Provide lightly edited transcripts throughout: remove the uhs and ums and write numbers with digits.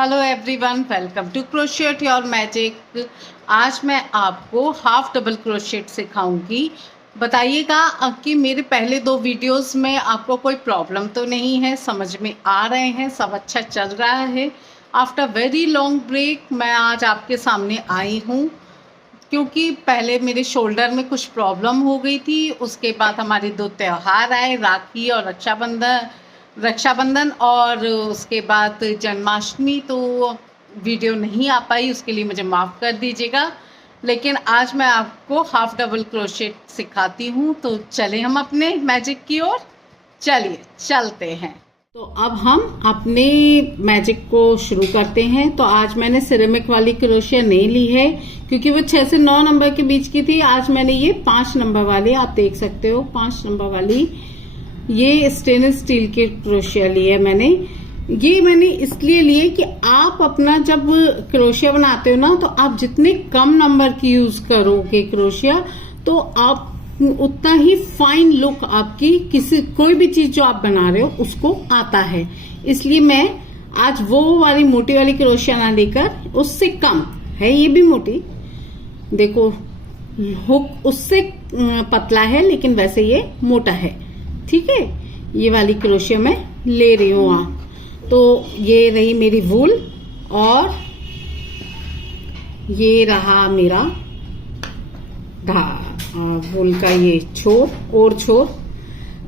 Hello everyone, welcome to crochet your magic. आज मैं आपको हाफ डबल क्रोशेट सिखाऊंगी। बताइएगा कि मेरे पहले दो वीडियोस में आपको कोई प्रॉब्लम तो नहीं है, समझ में आ रहे हैं, सब अच्छा चल रहा है। आफ्टर वेरी लॉन्ग ब्रेक मैं आज आपके सामने आई हूँ क्योंकि पहले मेरे शोल्डर में कुछ प्रॉब्लम हो गई थी। उसके बाद हमारे दो त्यौहार आए, राखी और रक्षाबंधन और उसके बाद जन्माष्टमी, तो वीडियो नहीं आ पाई, उसके लिए मुझे माफ़ कर दीजिएगा। लेकिन आज मैं आपको हाफ डबल क्रोशेट सिखाती हूँ, तो चलें हम अपने मैजिक की ओर। चलिए चलते हैं। तो अब हम अपने मैजिक को शुरू करते हैं। तो आज मैंने सिरेमिक वाली क्रोशिया नहीं ली है क्योंकि वो 6 से 9 नंबर के बीच की थी। आज मैंने ये 5 नंबर वाली, आप देख सकते हो 5 नंबर वाली ये स्टेनलेस स्टील के क्रोशिया ली है मैंने। ये मैंने इसलिए लिए कि आप अपना जब क्रोशिया बनाते हो ना, तो आप जितने कम नंबर की यूज करोगे क्रोशिया, तो आप उतना ही फाइन लुक आपकी कोई भी चीज जो आप बना रहे हो उसको आता है। इसलिए मैं आज वो वाली मोटी वाली क्रोशिया ना लेकर उससे कम है, ये भी मोटी, देखो हुक उससे पतला है लेकिन वैसे ये मोटा है, ठीक है। ये वाली क्रोशिया मैं ले रही हूँ वहां। तो ये रही मेरी वूल और ये रहा मेरा वूल का ये छोर और छोर।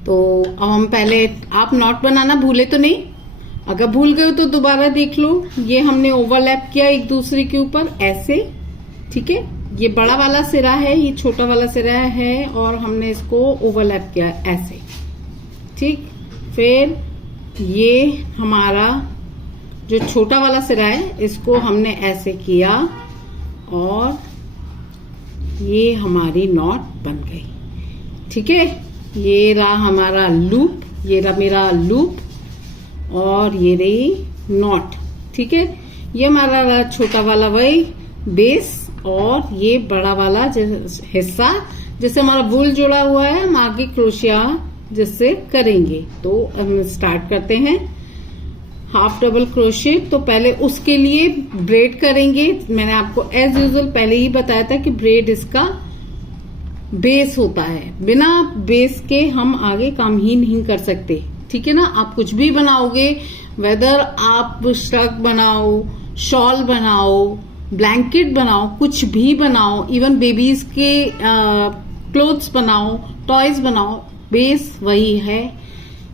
तो अब हम पहले, आप नॉट बनाना भूले तो नहीं, अगर भूल गए हो तो दोबारा देख लो। ये हमने ओवरलैप किया एक दूसरे के ऊपर ऐसे, ठीक है। ये बड़ा वाला सिरा है, ये छोटा वाला सिरा है और हमने इसको ओवरलैप किया ऐसे, ठीक। फिर ये हमारा जो छोटा वाला सिरा है इसको हमने ऐसे किया और ये हमारी नॉट बन गई, ठीक है। ये रहा हमारा लूप, ये रहा मेरा लूप और ये रही नॉट, ठीक है। ये हमारा रहा छोटा वाला वही बेस और ये बड़ा वाला हिस्सा जिससे हमारा वूल जुड़ा हुआ है, हम आगे क्रोशिया जिससे करेंगे। तो हम स्टार्ट करते हैं हाफ डबल क्रोशेट। तो पहले उसके लिए ब्रेड करेंगे। मैंने आपको एज यूजुअल पहले ही बताया था कि ब्रेड इसका बेस होता है, बिना बेस के हम आगे काम ही नहीं कर सकते, ठीक है ना। आप कुछ भी बनाओगे, वेदर आप श्रग बनाओ, शॉल बनाओ, ब्लैंकेट बनाओ, कुछ भी बनाओ, इवन बेबीज के क्लोथ्स बनाओ, टॉयज बनाओ, बेस वही है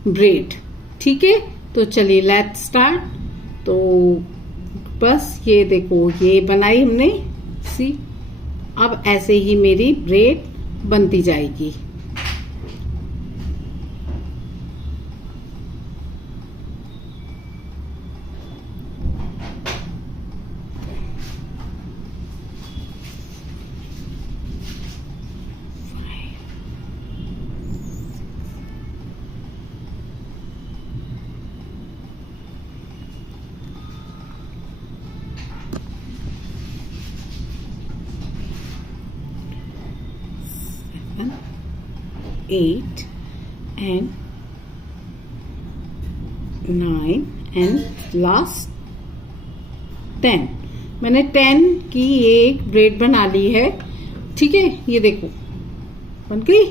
ब्रेड, ठीक है। तो चलिए लेट्स स्टार्ट। तो बस ये देखो, ये बनाई हमने, सी। अब ऐसे ही मेरी ब्रेड बनती जाएगी। Eight and 9 and last 10। मैंने 10 की ये एक ब्रेड बना ली है, ठीक है। ये देखो बन गई।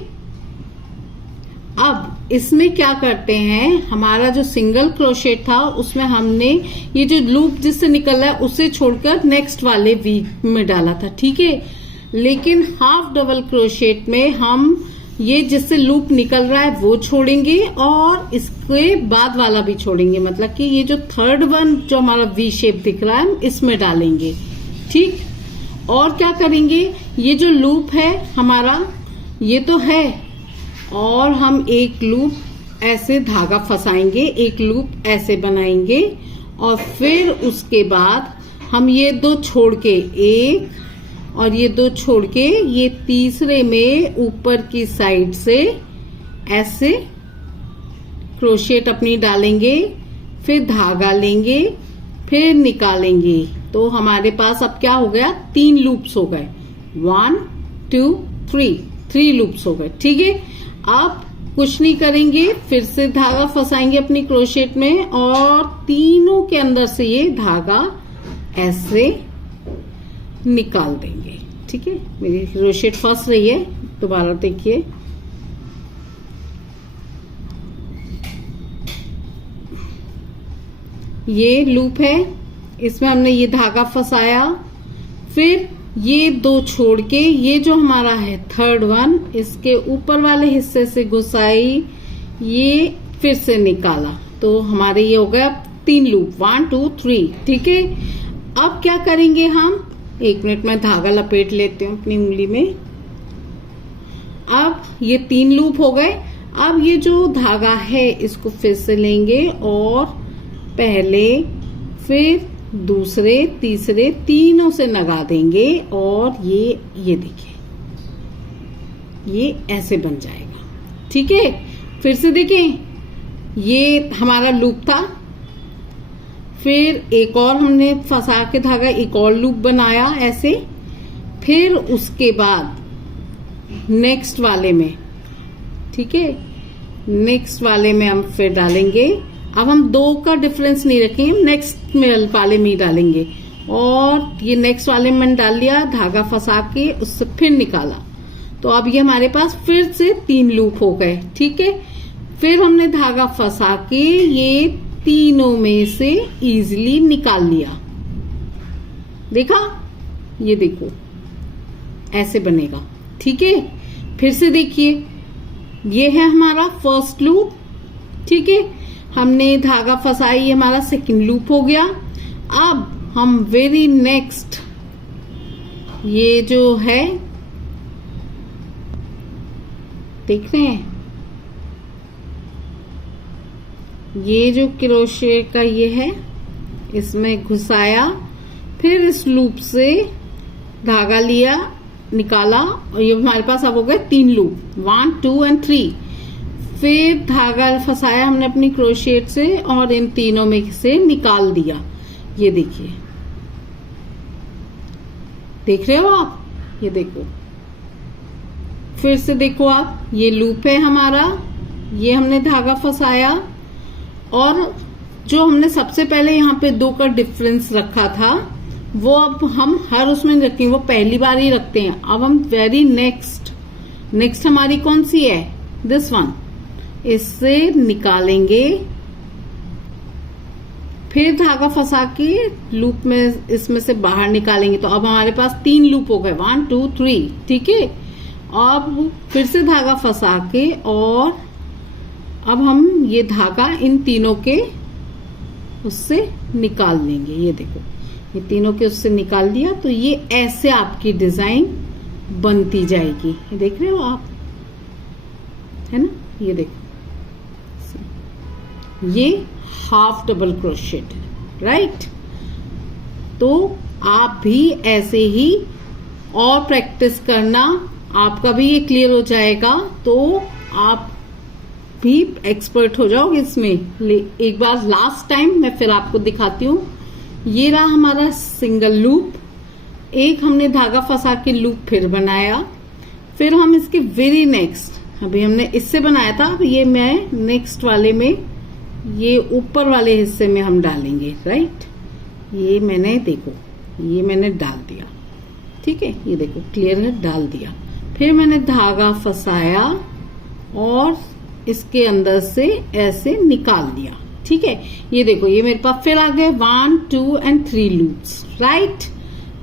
अब इसमें क्या करते हैं, हमारा जो सिंगल क्रोशेट था उसमें हमने ये जो लूप जिससे निकल रहा है उसे छोड़कर नेक्स्ट वाले वी में डाला था, ठीक है। लेकिन हाफ डबल क्रोशेट में हम ये जिससे लूप निकल रहा है वो छोड़ेंगे और इसके बाद वाला भी छोड़ेंगे, मतलब कि ये जो थर्ड वन जो हमारा वी शेप दिख रहा है इसमें डालेंगे, ठीक। और क्या करेंगे, ये जो लूप है हमारा ये तो है, और हम एक लूप ऐसे धागा फंसाएंगे, एक लूप ऐसे बनाएंगे और फिर उसके बाद हम ये दो छोड़ के, एक और ये दो छोड़ के, ये तीसरे में ऊपर की साइड से ऐसे क्रोशेट अपनी डालेंगे, फिर धागा लेंगे, फिर निकालेंगे। तो हमारे पास अब क्या हो गया, 3 लूप्स हो गए, 1 2 3 लूप्स हो गए, ठीक है। अब कुछ नहीं करेंगे, फिर से धागा फंसाएंगे अपनी क्रोशेट में और तीनों के अंदर से ये धागा ऐसे निकाल देंगे। ठीक है, मेरी क्रोशेट फंस रही है, दोबारा देखिए। ये लूप है, इसमें हमने ये धागा फंसाया, फिर ये दो छोड़ के ये जो हमारा है थर्ड वन, इसके ऊपर वाले हिस्से से घुसाई, ये फिर से निकाला, तो हमारे ये हो गया 3 लूप, 1 2 3। ठीक है, अब क्या करेंगे हम, 1 मिनट में धागा लपेट लेते हूँ अपनी उंगली में। अब ये 3 लूप हो गए। अब ये जो धागा है इसको फिर से लेंगे और पहले फिर दूसरे तीसरे तीनों से लगा देंगे और ये देखिए ये ऐसे बन जाएगा। ठीक है, फिर से देखें, ये हमारा लूप था, फिर एक और हमने फंसा के धागा एक और लूप बनाया ऐसे, फिर उसके बाद नेक्स्ट वाले में, ठीक है, नेक्स्ट वाले में हम फिर डालेंगे। अब हम 2 का डिफरेंस नहीं रखेंगे, नेक्स्ट में वाले में ही डालेंगे और ये नेक्स्ट वाले में डाल लिया, धागा फंसा के उससे फिर निकाला, तो अब ये हमारे पास फिर से 3 लूप हो गए। ठीक है, फिर हमने धागा फंसा के ये तीनों में से इजीली निकाल लिया। देखा, ये देखो ऐसे बनेगा। ठीक है, फिर से देखिए, ये है हमारा फर्स्ट लूप। ठीक है, हमने धागा फंसाई, ये हमारा सेकंड लूप हो गया। अब हम वेरी नेक्स्ट ये जो है देख रहे हैं, ये जो क्रोशे का ये है, इसमें घुसाया, फिर इस लूप से धागा लिया, निकाला और ये हमारे पास अब हो गए 3 लूप, 1 2 और 3। फिर धागा फंसाया हमने अपनी क्रोशेट से और इन तीनों में से निकाल दिया। ये देखिए, देख रहे हो आप, ये देखो, फिर से देखो आप, ये लूप है हमारा, ये हमने धागा फंसाया और जो हमने सबसे पहले यहाँ पे 2 का डिफरेंस रखा था वो अब हम हर उसमें रखेंगे, वो पहली बार ही रखते हैं। अब हम वेरी नेक्स्ट हमारी कौन सी है, दिस वन, इससे निकालेंगे, फिर धागा फंसा के लूप में इसमें से बाहर निकालेंगे, तो अब हमारे पास 3 लूप हो गए, 1 2 3। ठीक है, अब फिर से धागा फंसा के और अब हम ये धागा इन तीनों के उससे निकाल लेंगे। ये देखो, ये तीनों के उससे निकाल दिया, तो ये ऐसे आपकी डिजाइन बनती जाएगी। ये देख रहे हो आप, है ना, ये देखो, ये हाफ डबल क्रोशेट है, राइट। तो आप भी ऐसे ही और प्रैक्टिस करना, आपका भी ये क्लियर हो जाएगा, तो आप भी एक्सपर्ट हो जाओगे इसमें। एक बार लास्ट टाइम मैं फिर आपको दिखाती हूँ। ये रहा हमारा सिंगल लूप, एक हमने धागा फंसा के लूप फिर बनाया, फिर हम इसके वेरी नेक्स्ट, अभी हमने इससे बनाया था, अब ये मैं नेक्स्ट वाले में, ये ऊपर वाले हिस्से में हम डालेंगे, राइट। ये मैंने देखो, ये मैंने डाल दिया, ठीक है, ये देखो क्लियर है, डाल दिया। फिर मैंने धागा फंसाया और इसके अंदर से ऐसे निकाल दिया, ठीक है। ये देखो, ये मेरे पास फिर आ गए 1 2 और 3 लूप्स, राइट।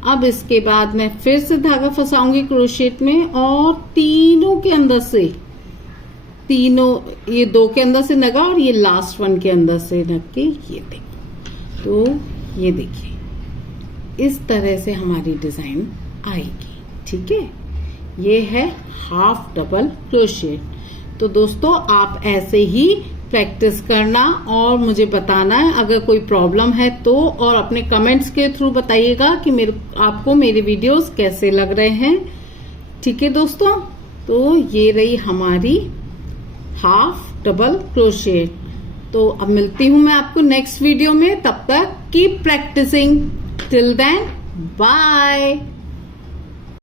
अब इसके बाद मैं फिर से धागा फंसाऊंगी क्रोशेट में और तीनों के अंदर से, तीनों, ये 2 के अंदर से लगा और ये लास्ट वन के अंदर से रख के, ये देखो, तो ये देखिए इस तरह से हमारी डिजाइन आएगी, ठीक है। ये है हाफ डबल क्रोशेट। तो दोस्तों आप ऐसे ही प्रैक्टिस करना और मुझे बताना है अगर कोई प्रॉब्लम है तो, और अपने कमेंट्स के थ्रू बताइएगा कि आपको मेरे वीडियोस कैसे लग रहे हैं, ठीक है दोस्तों। तो ये रही हमारी हाफ डबल क्रोशेट। तो अब मिलती हूँ मैं आपको नेक्स्ट वीडियो में, तब तक keep practising, till then bye.